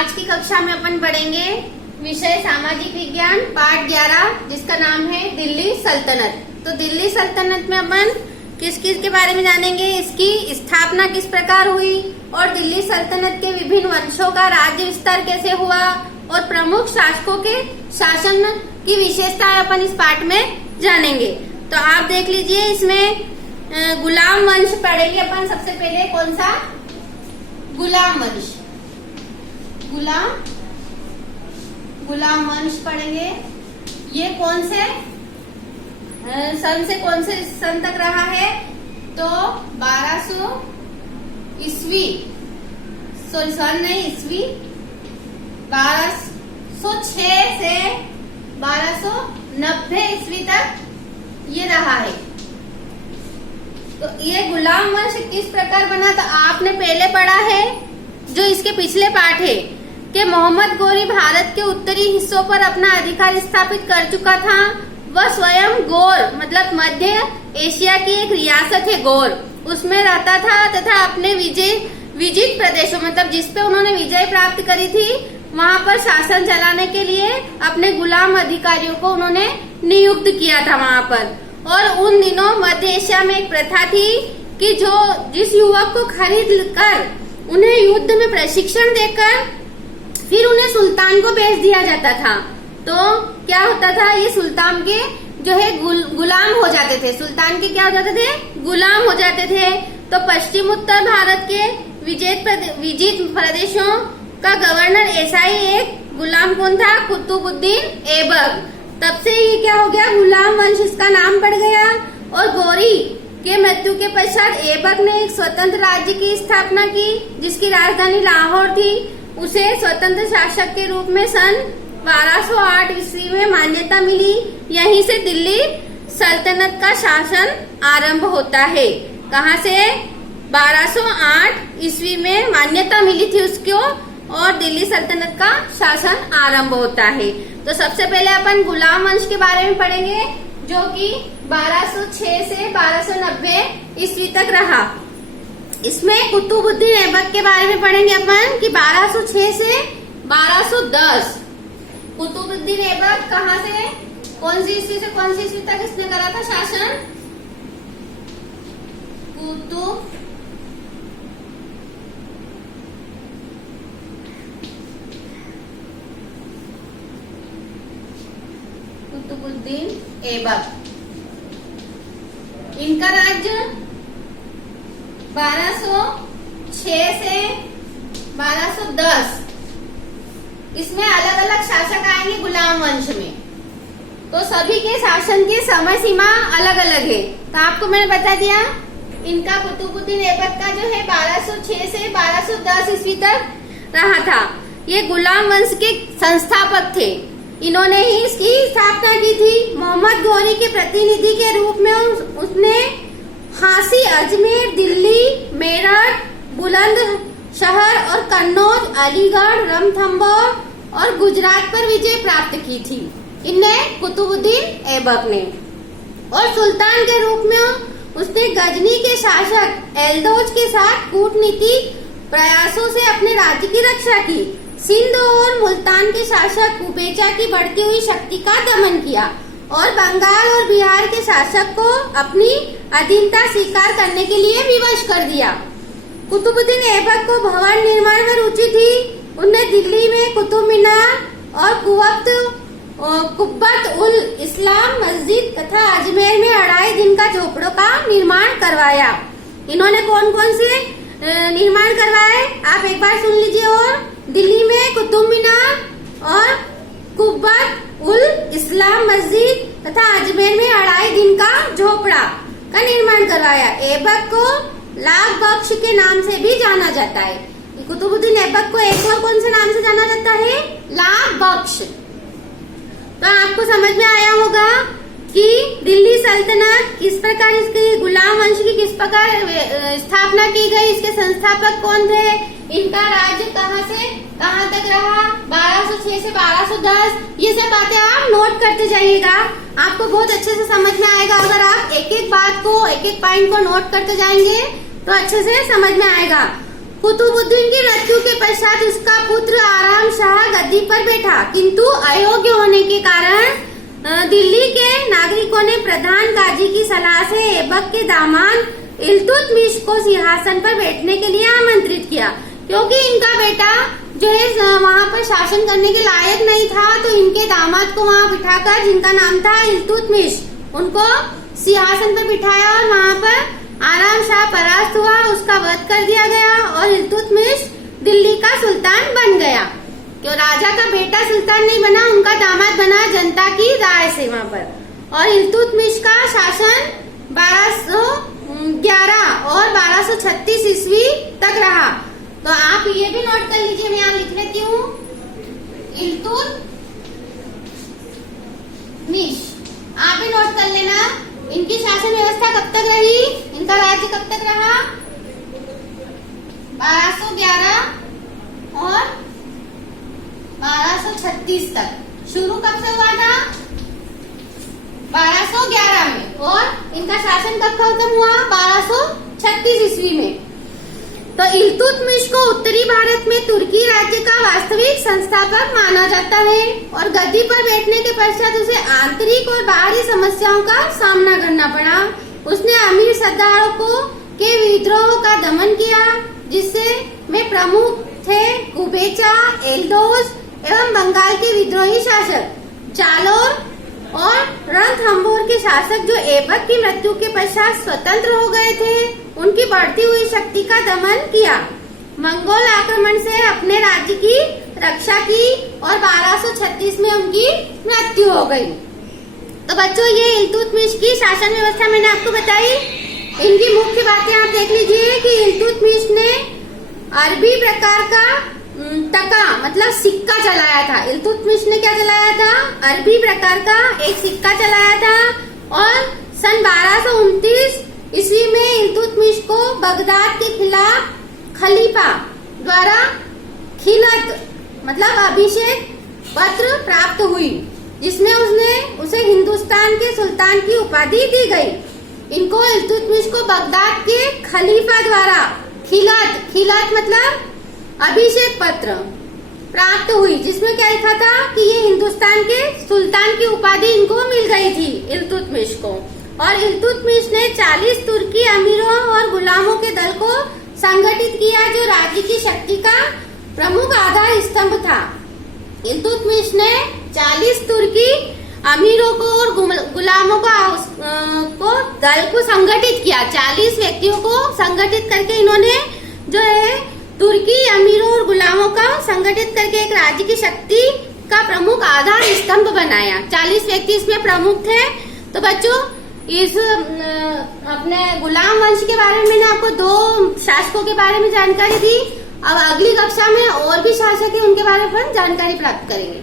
आज की कक्षा में अपन पढ़ेंगे विषय सामाजिक विज्ञान पाठ 11 जिसका नाम है दिल्ली सल्तनत। तो दिल्ली सल्तनत में अपन किस किस के बारे में जानेंगे, इसकी स्थापना किस प्रकार हुई और दिल्ली सल्तनत के विभिन्न वंशों का राज्य विस्तार कैसे हुआ और प्रमुख शासकों के शासन की विशेषताएं अपन इस पाठ में जानेंगे। तो आप देख लीजिए, इसमें गुलाम वंश पढ़ेंगे अपन। सबसे पहले कौन सा? गुलाम वंश। गुलाम वंश पढ़ेंगे। ये कौन से सन से कौन से सन तक रहा है? तो 1200 ईस्वी, सॉरी सन नहीं ईस्वी, 1206 से 1290 ईस्वी तक ये रहा है। तो ये गुलाम वंश किस प्रकार बना था आपने पहले पढ़ा है, जो इसके पिछले पाठ है कि मोहम्मद गोरी भारत के उत्तरी हिस्सों पर अपना अधिकार स्थापित कर चुका था। वह स्वयं गौर मतलब मध्य एशिया की एक रियासत है गौर, उसमें रहता था तथा अपने विजित प्रदेशों मतलब जिसपे उन्होंने विजय प्राप्त करी थी वहां पर शासन चलाने के लिए अपने गुलाम अधिकारियों को उन्होंने नियुक्त किया था वहां पर। और उन दिनों मध्य एशिया में एक प्रथा थी कि जिस युवक को खरीद कर उन्हें युद्ध में प्रशिक्षण देकर फिर उन्हें सुल्तान को बेच दिया जाता था। तो क्या होता था, ये सुल्तान के जो है गुलाम हो जाते थे। सुल्तान के क्या हो जाते थे? गुलाम हो जाते थे। तो पश्चिम उत्तर भारत के विजित प्रदेशों का गवर्नर ऐसा ही एक गुलाम कौन था? कुतुबुद्दीन ऐबक। तब से ये क्या हो गया, गुलाम वंश इसका नाम पड़ गया। और गौरी के मृत्यु के पश्चात ऐबक ने एक स्वतंत्र राज्य की स्थापना की जिसकी राजधानी लाहौर थी। उसे स्वतंत्र शासक के रूप में सन 1208 ईस्वी में मान्यता मिली। यहीं से दिल्ली सल्तनत का शासन आरंभ होता है। कहाँ से? 1208 ईस्वी में मान्यता मिली थी उसको और दिल्ली सल्तनत का शासन आरंभ होता है। तो सबसे पहले अपन गुलाम वंश के बारे में पढ़ेंगे जो कि 1206 से 1290 ईस्वी तक रहा। इसमें कुतुबुद्दीन ऐबक के बारे में पढ़ेंगे अपन कि 1206 से 1210। कुतुबुद्दीन ऐबक कहाँ से कौन सी ईस्वी से कौन सी ईस्वी तक इसने करा था शासन? कुतुबुद्दीन ऐबक, इनका राज्य 1206 से 1210। इसमें अलग अलग शासक आएंगे गुलाम वंश में। तो सभी के शासन की समय सीमा अलग अलग है। तो आपको मैंने बता दिया, इनका कुतुबुद्दीन ऐबक का जो है 1206 से 1210 ईस्वी तक रहा था। ये गुलाम वंश के संस्थापक थे। इन्होंने ही इसकी स्थापना की थी। मोहम्मद गौरी के प्रतिनिधि के रूप में उसने झांसी, अजमेर, दिल्ली, मेरठ, बुलंदशहर और कन्नौज, अलीगढ़, रणथंभौर और गुजरात पर विजय प्राप्त की थी इनने कुतुबुद्दीन ऐबक ने। और सुल्तान के रूप में उसने गजनी के शासक एल्दौज के साथ कूटनीतिक प्रयासों से अपने राज्य की रक्षा की। सिंध और मुल्तान के शासक कुबेचा की बढ़ती हुई शक्ति का दमन किया और बंगाल और बिहार के शासक को अपनी अधीनता स्वीकार करने के लिए विवश कर दिया। कुतुबुद्दीन ऐबक को भवन निर्माण में रुचि थी। उन्हें दिल्ली में कुतुब मीनार और कुब्बत उल इस्लाम मस्जिद तथा अजमेर में 2.5 दिन का झोपड़ों का निर्माण करवाया। इन्होंने कौन कौन से निर्माण करवाए आप एक बार सुन लीजिए। और दिल्ली में कुतुब मीनार और कुब्बत उल इस्लाम मस्जिद तथा अजमेर में 2.5 दिन का झोपड़ा का निर्माण करवाया। ऐबक को लाख बख्श के नाम से भी जाना जाता है। कुतुबुद्दीन ऐबक को एक और कौन से नाम से जाना जाता है? लाख बख्श। तो आपको समझ में आया होगा कि दिल्ली सल्तनत किस प्रकार, इसकी गुलाम वंश की किस प्रकार स्थापना की गई, इसके संस्थापक कौन थे, इनका राज्य कहाँ से कहाँ तक रहा, 1206 से 1210। ये सब बातें आप नोट करते जाइएगा, आपको बहुत अच्छे से समझ में आएगा। अगर आप एक एक बात को, एक एक पॉइंट को नोट करते जाएंगे तो अच्छे से समझ में आएगा। कुतुबुद्दीन की मृत्यु के पश्चात उसका पुत्र आराम शाह गद्दी पर बैठा, किंतु अयोग्य होने के कारण दिल्ली के नागरिकों ने प्रधान गाजी की सलाह से ऐबक के दामाद इल्तुतमिश को सिंहासन पर बैठने के लिए आमंत्रित किया। क्योंकि इनका बेटा जो है वहाँ पर शासन करने के लायक नहीं था, तो इनके दामाद को वहाँ बिठाकर, जिनका नाम था इल्तुतमिश, उनको सिंहासन पर बिठाया और वहाँ पर आराम शाह परास्त हुआ, उसका वध कर दिया गया और इल्तुतमिश दिल्ली का सुल्तान बन गया। क्यों राजा का बेटा सुल्तान नहीं बना, उनका दामाद बना जनता की राय से वहाँ पर। और इल्तुतमिश का शासन 1211 और 1236 ईस्वी तक रहा। तो आप ये भी नोट कर लीजिए, मैं यहाँ लिख लेती हूँ। इल्तुतमिश आप भी नोट कर लेना। इनकी शासन व्यवस्था कब तक रही, इनका राज्य कब तक रहा? 1211 और 1236 तक। शुरू कब से हुआ था? 1211 में। और इनका शासन कब खत्म हुआ? 1236 ईस्वी में। तो इल्तुतमिश को उत्तरी भारत में तुर्की राज्य का वास्तविक संस्थापक माना जाता है और गद्दी पर बैठने के पश्चात उसे आंतरिक और बाहरी समस्याओं का सामना करना पड़ा। उसने अमीर सरदारों के विद्रोह का दमन किया, जिससे में प्रमुख थे कुबेचा, एल्दोज एवं बंगाल के विद्रोही शासक जालोर और रणथंभोर के शासक, जो ऐबक की मृत्यु के पश्चात स्वतंत्र हो गए थे, उनकी बढ़ती हुई शक्ति का दमन किया। मंगोल आक्रमण से अपने राज्य की रक्षा की और 1236 में उनकी मृत्यु हो गई। तो बच्चों, ये इल्तुतमिश की शासन व्यवस्था मैंने आपको बताई। इनकी मुख्य बातें आप देख लीजिए कि इल्तुतमिश ने अरबी प्रकार का टका मतलब सिक्का चलाया था। इल्तुतमिश ने क्या चलाया था? अरबी प्रकार का एक सिक्का चलाया था। और सन 1229 ईस्वी में इल्तुतमिश को बगदाद के खिलाफ खलीफा द्वारा खिलत मतलब अभिषेक पत्र प्राप्त हुई, जिसमें उसे हिंदुस्तान के सुल्तान की उपाधि दी गई। इनको इल्तुतमिश को बगदाद के खलीफा द्वारा खिलत मतलब अभिषेक पत्र प्राप्त हुई, जिसमें क्या लिखा था कि ये हिंदुस्तान के सुल्तान की उपाधि इनको मिल गई थी इल्तुतमिश को। और इल्तुतमिश ने 40 तुर्की अमीरों और गुलामों के दल को संगठित किया, जो राज्य की शक्ति का प्रमुख आधार स्तंभ था। इल्तुतमिश ने 40 तुर्की अमीरों को और गुलामों को दल को संगठित किया। 40 व्यक्तियों को संगठित करके इन्होंने जो है तुर्की अमीरों और गुलामों का संगठित करके एक राज्य की शक्ति का प्रमुख आधार स्तंभ बनाया। 40 व्यक्ति इसमें प्रमुख थे। तो बच्चों, इस अपने गुलाम वंश के बारे में मैंने आपको 2 शासकों के बारे में जानकारी दी। अब अगली कक्षा में और भी शासक है, उनके बारे में जानकारी प्राप्त करेंगे।